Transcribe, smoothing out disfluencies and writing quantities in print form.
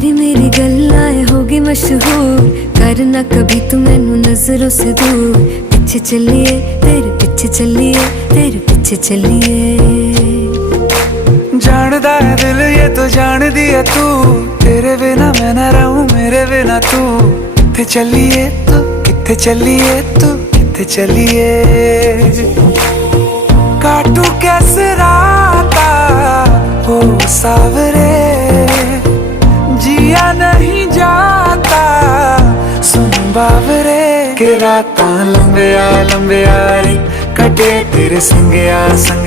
तेरी मेरी गल्लाएं होगी मशहूर, करना कभी तू मैनू नजरों से दूर। पीछे चलिए तेरे पीछे चलिए, तेरे पीछे चलिए। जानदा है दिल ये तो जान दिया तू, तेरे बिना मैं ना रहूं मेरे बिना तू। किथे चलिए तू, किथे चलिए तू, किथे चलिए। काटू कैसे राता हो सावरे, जिया नहीं जाता सुन बावरे। के रातां लंबिया लंबिया रे, कटे तेरे संगया संगया।